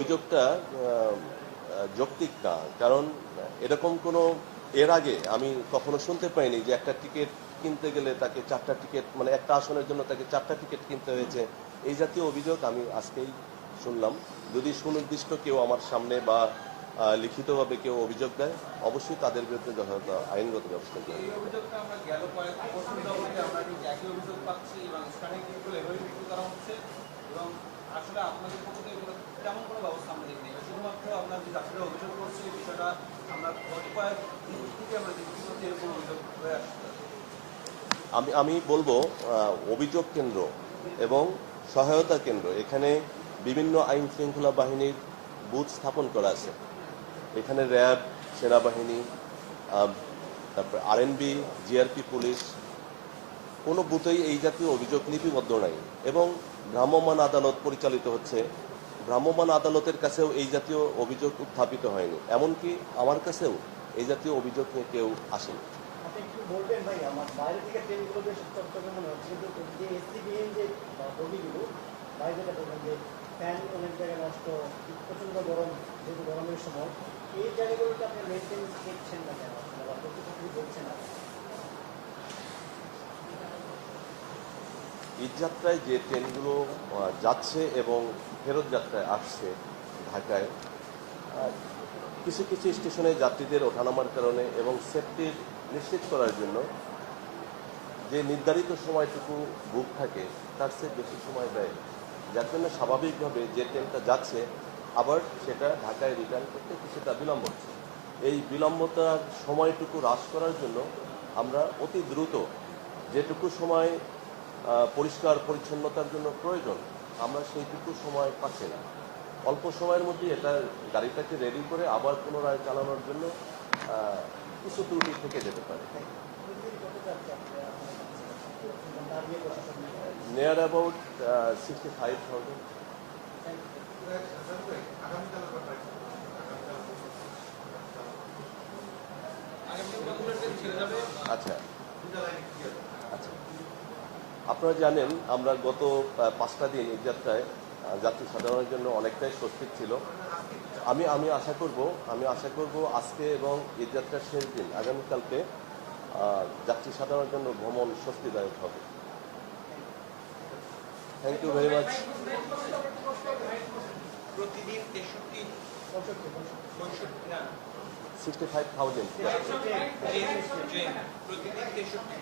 অভিযোগটা যৌক্তিক না। কারণ এরকম কোনো, এর আগে আমি কখনো শুনতে পাইনি যে একটা টিকিট কিনতে গেলে তাকে চারটা টিকিট মানে একটা আসনের জন্য তাকে চারটা টিকিট কিনতে হয়েছে। এই জাতীয় অভিযোগ আমি আজকেই শুনলাম। যদি সুনির্দিষ্ট কেউ আমার সামনে বা লিখিতভাবে কেউ অভিযোগ দেয়, অবশ্যই তাদের বিরুদ্ধে যথাযথ আইনগত ব্যবস্থা নেওয়া হবে। এই অভিযোগটা আমরা গেল কয়েক বছর যাবতীয় আমরা ঠিক একই অভিযোগ পাচ্ছি এবং স্থানীয় টিভিগুলো এভাবে বিক্রি করা হচ্ছে এবং আসলে আপনাদের পক্ষ থেকে কোনো তেমন কোনো ব্যবস্থা আমরা দেখি না শুধুমাত্র আপনার যে যাত্রীরা অভিযোগ করছে এই বিষয়টা আমরা গত কয়েক দিন থেকে আমরা দেখছি যে এরকম অভিযোগ হয়ে আসছে আমি আমি বলব অভিযোগ কেন্দ্র এবং সহায়তা কেন্দ্র। এখানে বিভিন্ন আইন শৃঙ্খলা বাহিনীর বুথ স্থাপন করা আছে। এখানে র্যাব, সেনাবাহিনী তারপর আরএনবি জিআরপি পুলিশ, কোনো বুথেই এই জাতীয় অভিযোগ লিপিবদ্ধ নাই এবং ভ্রাম্যমাণ আদালত পরিচালিত হচ্ছে। ভ্রাম্যমাণ আদালতের কাছেও এই জাতীয় অভিযোগ উত্থাপিত হয়নি। এমনকি আমার কাছেও এই জাতীয় অভিযোগ নিয়ে কেউ আসেনি। বলবেন ভাই, আমার বাইরে থেকে ট্রেনগুলো বেশ চটচটে মনে হচ্ছে, কিন্তু যে এসিবিএন যে বগিগুলো, বাইরে যেটা বলবেন যে ফ্যান অনেক জায়গায় নষ্ট, প্রচণ্ড গরম, যেহেতু গরমের সময়, এই জায়গাগুলোতে আপনি মেনটেন্স দেখছেন না কেন? বা কতটুকু দেখছেন না ঈদযাত্রায় যে ট্রেনগুলো যাচ্ছে এবং ফেরত যাত্রায় আসছে ঢাকায় কিছু কিছু স্টেশনে যাত্রীদের ওঠানামার কারণে এবং সেফটির নিশ্চিত করার জন্য যে নির্ধারিত সময়টুকু বুক থাকে, তার চেয়ে বেশি সময় দেয় যার জন্য স্বাভাবিকভাবে যে ট্রেনটা যাচ্ছে, আবার সেটা ঢাকায় রিটার্ন করতে কিছুটা বিলম্ব হচ্ছে। এই বিলম্বতার সময়টুকু হ্রাস করার জন্য আমরা অতি দ্রুত যেটুকু সময় পরিষ্কার পরিচ্ছন্নতার জন্য প্রয়োজন, আমরা সেইটুকু সময় পাচ্ছি না। অল্প সময়ের মধ্যে এটা গাড়িটাকে রেডি করে আবার পুনরায় চালানোর জন্য কিছু ত্রুটি থেকে যেতে পারে। Near about sixty five thousand আচ্ছা। আচ্ছা। আপনারা জানেন আমরা গত পাঁচটা দিন এই যাত্রায় যাত্রী সাধারণের জন্য অনেকটাই স্বস্তিক ছিল। আমি আমি আশা করব আমি আশা করব আজকে এবং এই যাত্রার শেষ দিন আগামীকালকে যাত্রী সাধারণের জন্য ভ্রমণ স্বস্তিদায়ক হবে। থ্যাংক ইউ ভেরি মাচ প্রতিদিন তেষট্টি সিক্সটি ফাইভ থাউজেন্ড প্রতিদিন তেষট্টি।